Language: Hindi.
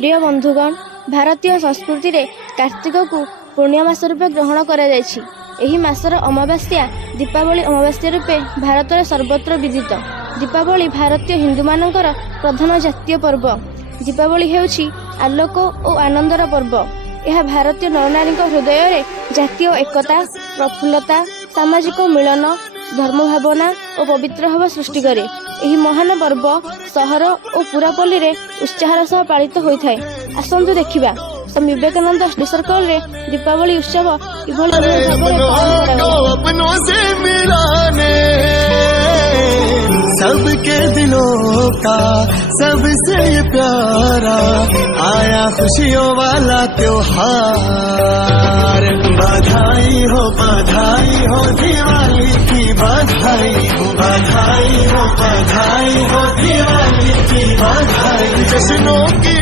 प्रिय बंधुगण, भारतीय संस्कृति रे कार्तिक को पूर्णिमा मास रूपे ग्रहण करा जायछि। एही मासर अमावास्या दीपावली अमावास्या रूपे भारत में सर्वत्र विदित। दीपावली भारतीय हिंदू मानकर प्रधान जातीय पर्व। दीपावली हेउछि आलोक और आनंदर पर्व। यह भारतीय नरनारी हृदय में जातीय एकता, प्रफुल्लता, सामाजिक मिलन, धर्म भावना और पवित्र भाव सृष्टि करे। यही महान पर्व सहर और पुरापल्ली रे उत्साहर सह पालित होइथाय। आसंतु देखिबा स्वामी विवेकानंद स्टडी सर्कल रे दीपावली उत्सव किभଳି सबके दिलों का सबसे प्यारा आया खुशियों वाला त्योहार। बधाई हो दिवाली की बधाई हो, बधाई हो दिवाली की बधाई। जश्नों की